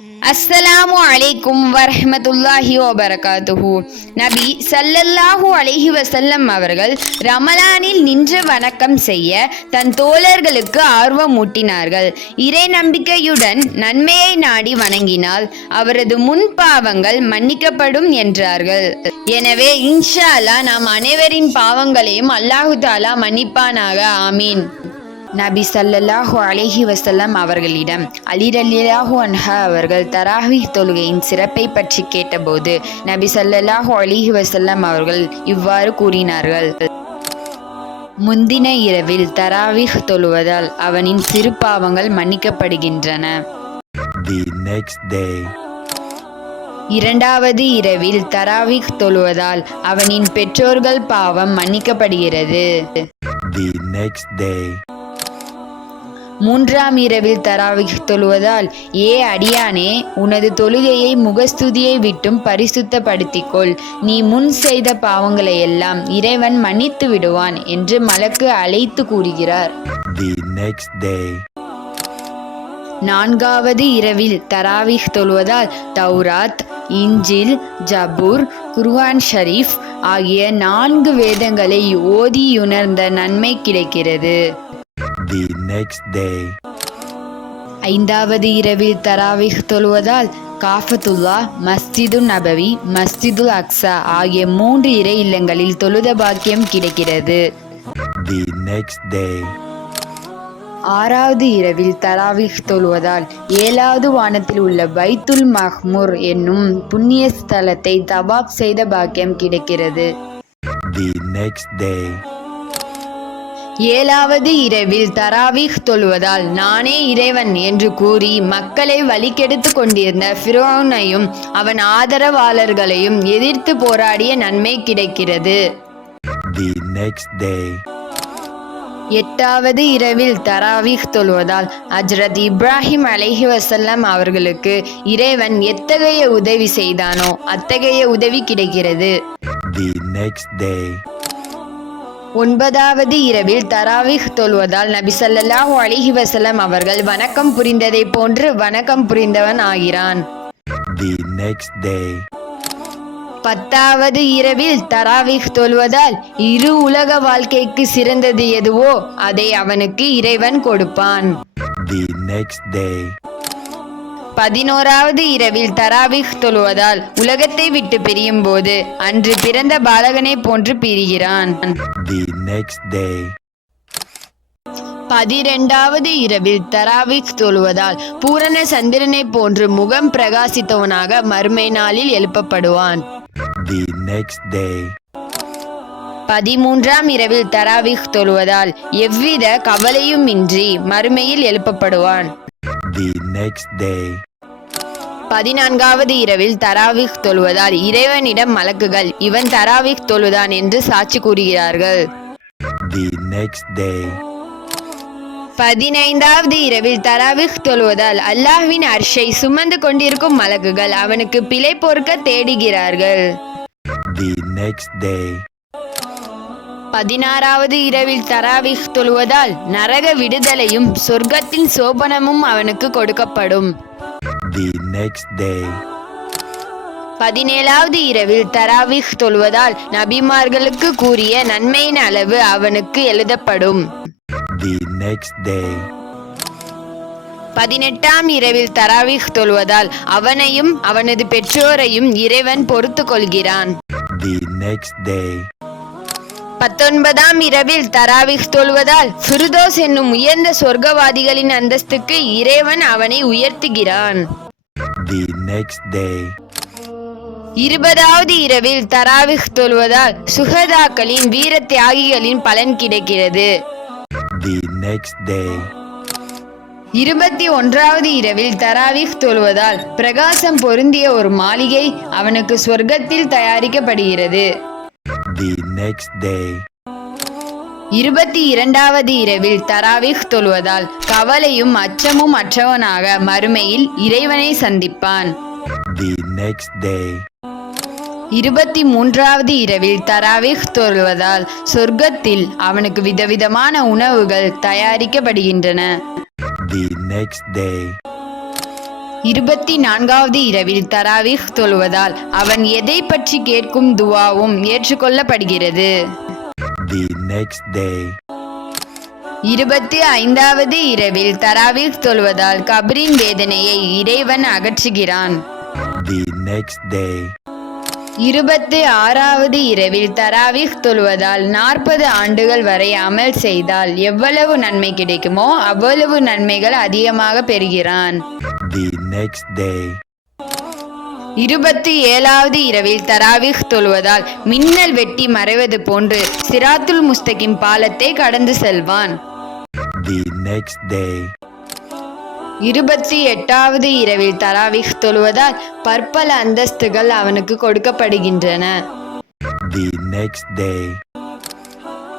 அஸ்ஸலாமு அலைக்கும் வரஹமதுல்லாஹி வபரகாத்துஹு. நபி சல்லல்லாஹு அலைஹி வசல்லம் அவர்கள் ரமலானில் நின்று வணக்கம் செய்ய தன் தோழர்களுக்கு ஆர்வமூட்டினார்கள் இறை நம்பிக்கையுடன் நன்மையை நாடி வணங்கினால் அவரது முன் பாவங்கள் மன்னிக்கப்படும் என்றார்கள். எனவே இன்ஷா அல்லாஹ் நாம் அனைவரின் பாவங்களையும் அல்லாஹு தாலா மன்னிப்பானாக. ஆமீன். நபி ஸல்லல்லாஹு அலைஹி வஸல்லம் அவர்களிடம் அலி ரலியல்லாஹு அன்ஹா அவர்கள் தராவிஹ் தொழுகையின் சிறப்பை பற்றி கேட்டபோது நபி ஸல்லல்லாஹு அலைஹி வஸல்லம் அவர்கள் இவ்வாறு கூறினார்கள். முந்தின இரவில் தராவிஹ் தொழுவதால் அவனின் சிறு பாவங்கள் மன்னிக்கப்படுகின்றன. இரண்டாவது இரவில் தராவிஹ் தொழுவதால் அவனின் பெற்றோர்கள் பாவம் மன்னிக்கப்படுகிறது. The next day, மூன்றாம் இரவில் தராவிஹ் தொழுவதால் ஏ அடியானே உனது தொழுகையை முகஸ்துதியை விட்டும் பரிசுத்தப்படுத்திக்கொள். நீ முன் செய்த பாவங்களை எல்லாம் இறைவன் மன்னித்து விடுவான் என்று மலக்கு அழைத்து கூறுகிறார். நான்காவது இரவில் தராவிஹ் தொழுவதால் தௌராத் இஞ்சில் ஜபூர் குர்ஆன் ஷரீஃப் ஆகிய நான்கு வேதங்களை ஓதியுணர்ந்த நன்மை கிடைக்கிறது. The next day, ஐந்தாவது இரவில் தராவிஹ் தொழுவதால் காஃபத்துல்லா மஸ்ஜிது நபவி மஸ்ஜிதுல் அக்ஸா ஆகிய மூன்று இறை இல்லங்களில் தொழுத பாக்கியம் கிடைக்கிறது. The next day, ஆறாவது இரவில் தராவிஹ் தொழுவதால் ஏழாவது வானத்தில் உள்ள பைத்துல் மஹ்மூர் என்னும் புண்ணிய ஸ்தலத்தை தவாப் செய்த பாக்கியம் கிடைக்கிறது. The next day, ஏழாவது இரவில் தராவிஹ் தொழுவதால் நானே இறைவன் என்று கூறி மக்களை வழிகெடுத்து கொண்டிருந்த ஃபிரோனையும் அவன் ஆதரவாளர்களையும் எதிர்த்து போராடிய நன்மை கிடைக்கிறது. எட்டாவது இரவில் தராவிஹ் தொழுவதால் ஹஜ்ரத் இப்ராஹிம் அலைஹி வஸல்லம் அவர்களுக்கு இறைவன் எத்தகைய உதவி செய்தானோ அத்தகைய உதவி கிடைக்கிறது. ஒன்பதாவது இரவில் தராவிஹ் தொழுவதால் நபி ஸல்லல்லாஹு அலைஹி வஸல்லம் அவர்கள் வணக்கம் புரிந்ததைப் போன்று வணக்கம் புரிந்தவன் ஆகிறான். பத்தாவது இரவில் தராவிஹ் தொழுவதால் இரு உலக வாழ்க்கைக்கு சிறந்தது எதுவோ அதை அவனுக்கு இறைவன் கொடுப்பான். பதினோராவது இரவில் தராவிஹ் தொழுவதால் உலகத்தை விட்டு பிரியும் போது அன்று பிறந்த பாலகனை போன்று பிரிகிறான். பதிரெண்டாவது இரவில் தராவிக் தொழுவதால் பூரண சந்திரனை போன்று முகம் பிரகாசித்தவனாக மறுமை நாளில் எழுப்பப்படுவான். பதிமூன்றாம் இரவில் தராவிக் தொழுவதால் எவ்வித கவலையும் இன்றி மறுமையில் எழுப்பப்படுவான். பதினான்காவது இரவில் தராவிக் தொழுவதால் இறைவனிடம் மலக்குகள். இவன் தராவிக் தொழுதான் என்று சாட்சி கூறுகிறார்கள். பதினைந்தாவது இரவில் தராவிக் தொழுவதால் அல்லாஹ்வின் அர்ஷை சுமந்து கொண்டிருக்கும் மலக்குகள் அவனுக்கு பிழை பொறுக்க தேடுகிறார்கள். பதினாறாவது இரவில் தராவிக் தொழுவதால் நரக விடுதலையும் சொர்க்கத்தின் சோபனமும் அவனுக்கு கொடுக்கப்படும். Next day, பதினேழாவது இரவில் தராவிக் தொழுவதால் நபிமார்களுக்கு கூறிய நன்மையின் அளவு அவனுக்கு எழுதப்படும். The next day, பதினெட்டாம் இரவில் தராவிக் தொழுவதால் அவனையும் அவனது பெற்றோரையும் இறைவன் பொறுத்து கொள்கிறான். The next day, பத்தொன்பதாம் இரவில் தராவிக் தொழுவதால் ஃபிருதோஸ் என்னும் உயர்ந்த சொர்க்கவாதிகளின் அந்தஸ்துக்கு இறைவன் அவனை உயர்த்துகிறான். The next day, இருபதாவது இரவில் தராவிக் தொழுவதால் சுகதாக்களின் வீர தியாகிகளின் பலன் கிடைக்கிறது. The next day, இருபத்தி ஒன்றாவது இரவில் தராவிக் தொழுவதால் பிரகாசம் பொருந்திய ஒரு மாளிகை அவனுக்கு சொர்க்கத்தில் தயாரிக்கப்படுகிறது. The next day, இருபத்தி இரண்டாவது இரவில் தராவிக் தொழுவதால் கவலையும் அச்சமும் அற்றவனாக மறுமையில் இறைவனை சந்திப்பான். இருபத்தி மூன்றாவது இரவில் தராவிக் தொழுவதால் சொர்க்கத்தில் அவனுக்கு விதவிதமான உணவுகள் தயாரிக்கப்படுகின்றன. இருபத்தி நான்காவது இரவில் தராவிஹ் தொழுவதால் அவன் எதை பற்றி கேட்கும் துவாவும் ஏற்றுக்கொள்ளப்படுகிறது. The next day. இருபத்தி ஐந்தாவது இரவில் தராவிஹ் தொழுவதால் கபரின் வேதனையை இறைவன் அகற்றுகிறான் The next day. இருபத்தி ஆறாவது இரவில் தராவிஹ் தொழுவதால் நாற்பது ஆண்டுகள் வரை அமல் செய்தால் எவ்வளவு நன்மை கிடைக்குமோ அவ்வளவு நன்மைகள் அதிகமாக பெறுகிறான் The next day. இருபத்தி ஏழாவது இரவில் தராவிஹ் தொழுவதால் மின்னல் வெட்டி மறைவது போன்று சிராத்துல் முஸ்தகிம் பாலத்தை கடந்து செல்வான். இருபத்தி எட்டாவது இரவில் தராவிஹ் தொழுவதால் பற்பல அந்தஸ்துகள் அவனுக்கு கொடுக்கப்படுகின்றன.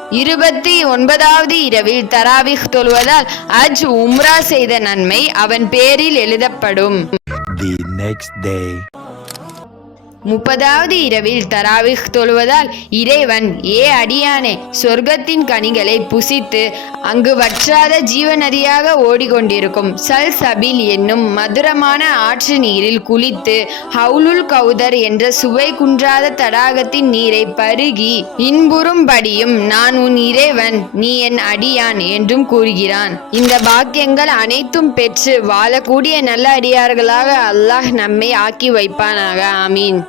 இருபத்தி ஒன்பதாவது இரவில் தராவிஹ் தொழுவதால் அஜ் உம்ரா செய்த நன்மை அவன் பேரில் எழுதப்படும் The next day. முப்பதாவது இரவில் தராவிஹ் தொழுவதால் இறைவன் ஏ அடியானே சொர்க்கத்தின் கனிகளை புசித்து அங்கு வற்றாத ஜீவநதியாக ஓடிக்கொண்டிருக்கும் சல் சபில் என்னும் மதுரமான ஆற்று நீரில் குளித்து ஹவுலுல் கௌதர் என்ற சுவை குன்றாத தடாகத்தின் நீரை பருகி இன்புறும்படியும் நான் உன் இறைவன் நீ என் அடியான் என்றும் கூறுகிறான். இந்த பாக்கியங்கள் அனைத்தும் பெற்று வாழக்கூடிய நல்ல அடியார்களாக அல்லாஹ் நம்மை ஆக்கி வைப்பானாக. ஆமீன்.